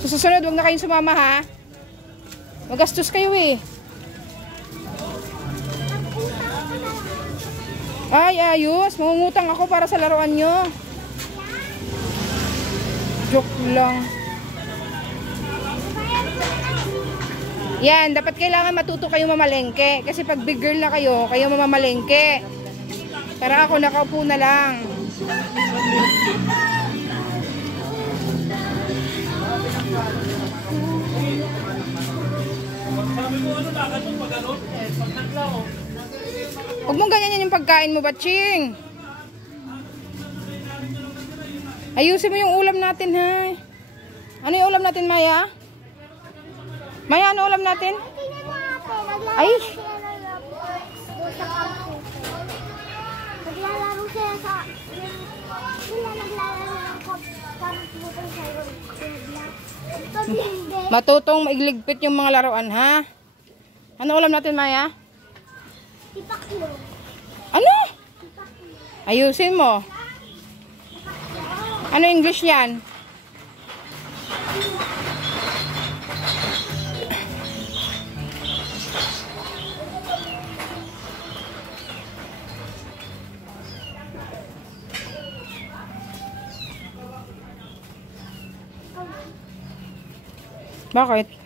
Sa susunod, huwag na kayong sumama ha. Magastos kayo eh. Ay, ayos. Mangungutang ako para sa laruan nyo. Joke lang. Yan, dapat kailangan matuto kayong mamalengke. Kasi pag big girl na kayo, kayo mamamalengke. Para ako nakaupo na lang. Huwag mong ganyan yung pagkain mo, Batching. Ayusin mo yung ulam natin, ha? Ano yung ulam natin, Maya? Maya, ano ulam natin? Ay! Naglalaro sila sa... Matutong maigligpit yung mga laruan, ha? Ano ulam natin, Maya? Tipaklo. Ano? Ayusin mo. Ano English yan? Bakit?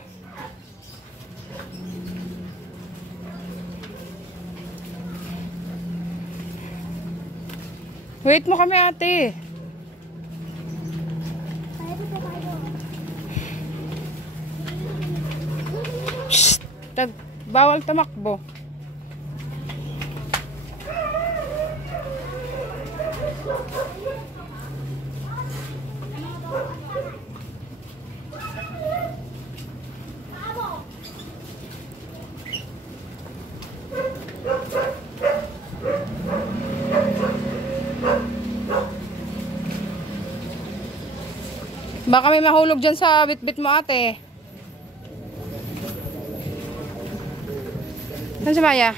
Wait mo kami, ate. Shh! Bawal tamakbo. Baka may mahulog dyan sa bit-bit mo, ate. Saan si Maya?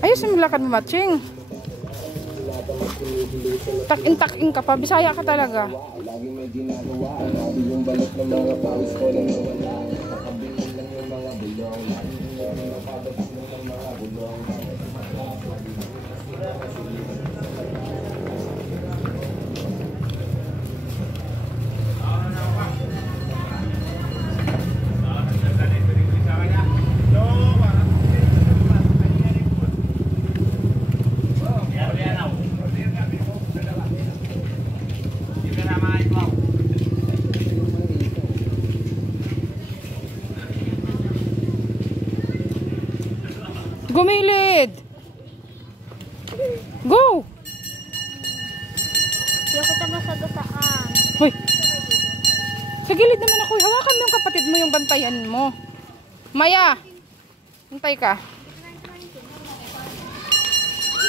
Ayos yung lakad mo, Matching. Tak-in ka pa. Bisaya ka talaga. Lagi may ginagawa. Lagi yung balot ng mga pawis ko lang nawala. Nakabiling lang yung mga bulong. Lagi yung napabatas ng mga bulong. Gumilid! Go! Yung kita masagasaan. Hoy! Sa gilid naman ako. Hawakan mo yung kapatid mo, yung bantayan mo. Maya! Hintay ka.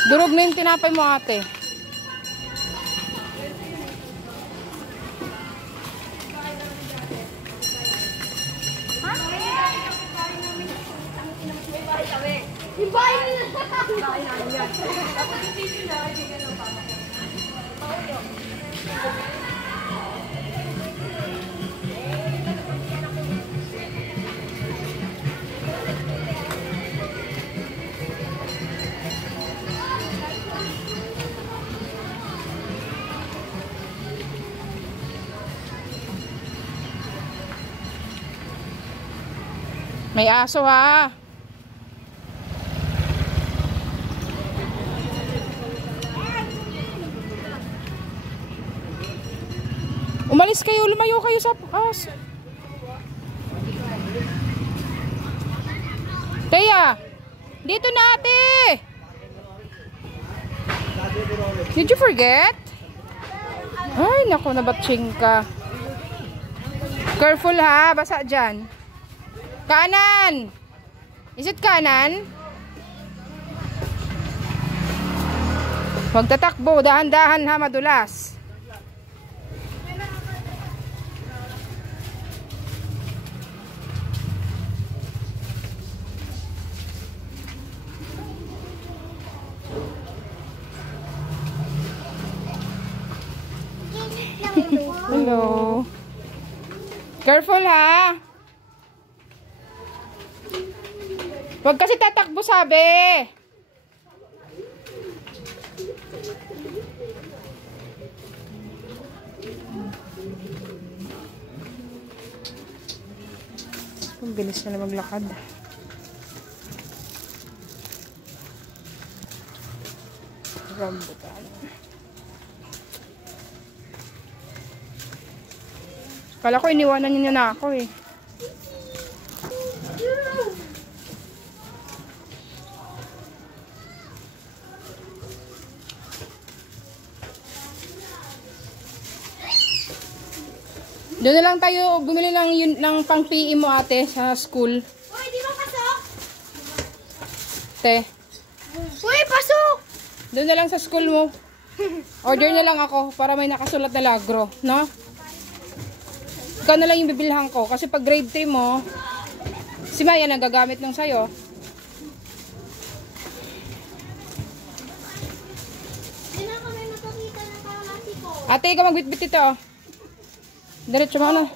Durog na yung tinapay mo, ate. May aso, ha? Umalis kayo, lumayo kayo sa aso. Teya, dito na, ate. Did you forget? Ay, naku, nabatching ka. Careful, ha, basa dyan. Kanan! Is it kanan? Huwag tatakbo, dahan-dahan, ha, madulas. Hello. Careful ha. Huwag kasi tatakbo sabi. Ang bilis na maglakad. Rambutan. Kala ko iniwanan niya na ako eh. Doon na lang tayo bumili ng pang PE mo ate sa school. Uy, di ba pasok? Te, Uy, pasok! doon na lang sa school mo. Order na lang ako para may nakasulat na lagro, no? Ikaw na lang yung bibilhan ko kasi pag grade 3 mo, si Maya nagagamit ng sayo. Di na kami makakita ng kalasi ko. Ate, ikaw magbitbit ito. Diretso mo na.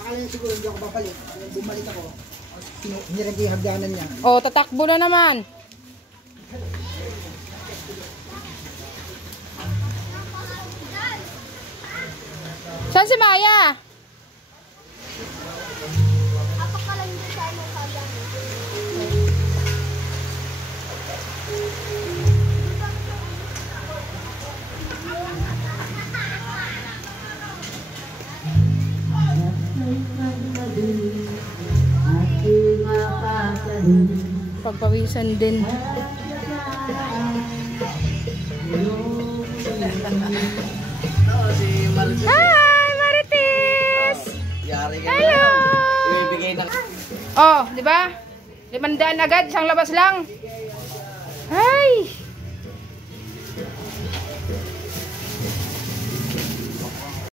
Akala niya siguro hindi ako papalit. Bumalik ako. Hinirag yung hagdanan niya. Oh, tatakbo na naman. Saan si Maya? Ako ka lang dito sa ano kagyan. Pagpawisan din. Hi, Marites! Hello! Oh, di ba? 500 agad, isang labas lang. Ay!